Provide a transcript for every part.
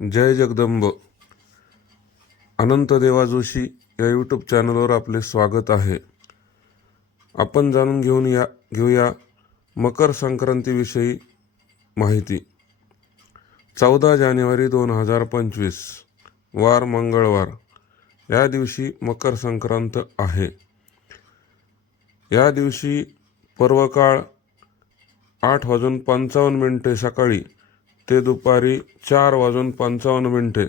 जय जगदंब. अनंत देवा जोशी या यूट्यूब चॅनलवर आपले स्वागत आहे. आपण जाणून घेऊन या घेऊया मकर संक्रांतीविषयी माहिती. चौदा जानेवारी दोन हजार पंचवीस वार मंगळवार. या दिवशी मकर संक्रांत आहे. या दिवशी पर्वकाळ आठ वाजून पंचावन्न मिनिटे सकाळी ते दुपारी चार वाजून पंचावन्न मिनिटे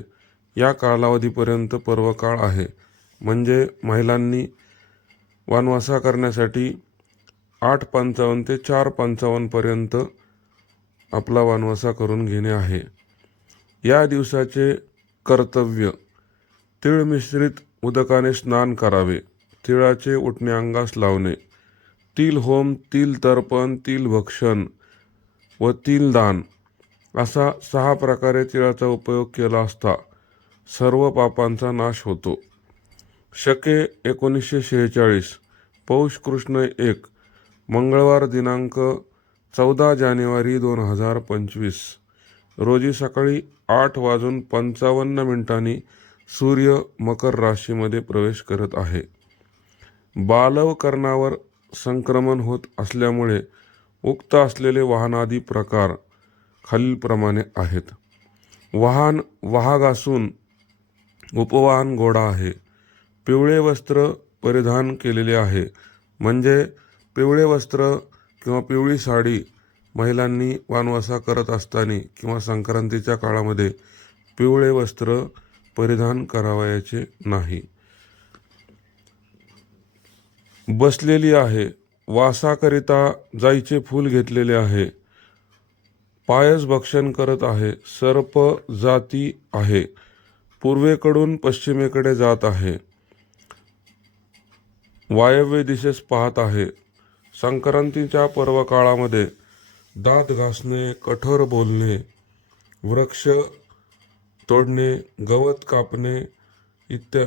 या कालावधीपर्यंत पर्वकाळ आहे. म्हणजे महिलांनी वनवासा करण्यासाठी आठ पंचावन्न ते चार पंचावन्नपर्यंत आपला वनवासा करून घेणे आहे. या दिवसाचे कर्तव्य तिळ मिश्रित उदकाने स्नान करावे तिळाचे उठणे अंगास लावणे तिल होम तिल तर्पण तिल भक्षण व तिल दान असा सहा प्रकारे तिळाचा उपयोग केला असता सर्व पापांचा नाश होतो. शके एकोणीसशे शेहेचाळीस पौष कृष्ण एक मंगळवार दिनांक चौदा जानेवारी दोन हजार पंचवीस रोजी सकाळी आठ वाजून पंचावन्न मिनिटांनी सूर्य मकर राशीमध्ये प्रवेश करत आहे. बालवकरणावर संक्रमण होत असल्यामुळे उक्त असलेले वाहनादी प्रकार खालीलप्रमाणे आहेत. वाहन वाहक असून उपवाहन घोडा आहे. पिवळे वस्त्र परिधान केलेले आहे. म्हणजे पिवळे वस्त्र किंवा पिवळी साडी महिलांनी वानवासा करत असताना किंवा संक्रांतीच्या काळामध्ये पिवळे वस्त्र परिधान करावयाचे नाही. बसलेली आहे. वासाकरिता जाईचे फूल घेतलेले आहे. पायस भक्षण करत आहे सर्प जाती आहे पूर्वेकडून पश्चिमेकडे जात आहे. वायव्य दिशेस पाहत आहे. संक्रांतीच्या पर्व काळामध्ये दात घासणे कठोर बोलणे वृक्ष तोडणे गवत कापणे इत्या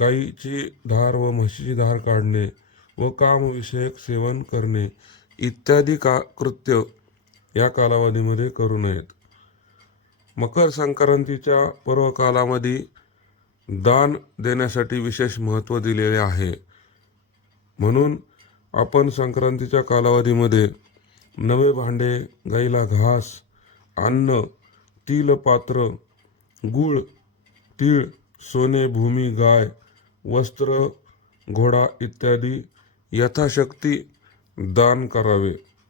गाईची धार व म्हशीची धार काढणे व कामविषयक सेवन करणे इत्यादी का कृत्य या कालावधीमध्ये करू नयेत. मकर संक्रांतीच्या पर्व कालामध्ये दान देण्यासाठी विशेष महत्त्व दिलेले आहे. म्हणून आपण संक्रांतीच्या कालावधीमध्ये नवे भांडे गाईला घास अन्न तिल पात्र गूळ तीळ सोने भूमी गाय वस्त्र घोडा इत्यादी यथाशक्ती दान करावे.